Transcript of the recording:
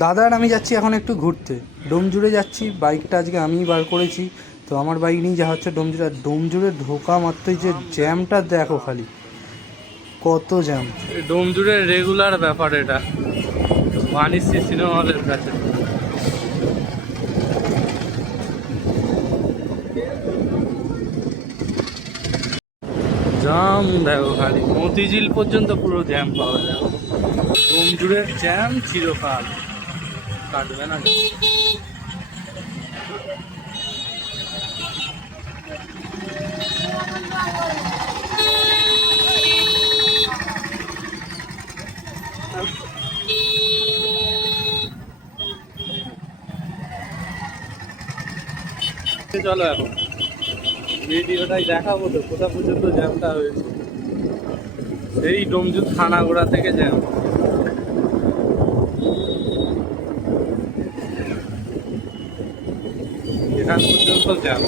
দাদা আর আমি যাচ্ছি এখন একটু ঘুরতে, ডোমজুড়ে যাচ্ছি। বাইকটা আজকে আমিই বার করেছি, তো আমার বাইক নিয়ে যাওয়া হচ্ছে ডোমজুড়ে। আর ডোমজুড়ে ঢোকা মাত্রই যে জ্যামটা দেখো, খালি কত জ্যাম। ডোমজুড়ের রেগুলার ব্যাপার এটা, বানিসি সিনেমা হলের কাছে। জ্যাম দেখো খালি, মতিঝিল পর্যন্ত পুরো জ্যাম পাওয়া যাবে। ডোমজুড়ের জ্যাম চিরকাল কাটবে না। চলো এখন ভিডিওটাই দেখাবো তো কোথা পর্যন্ত জ্যামটা হয়েছে। এই ডোমজুর থানাগোড়া থেকে জ্যাম, এখান পর্যন্ত জ্যাম।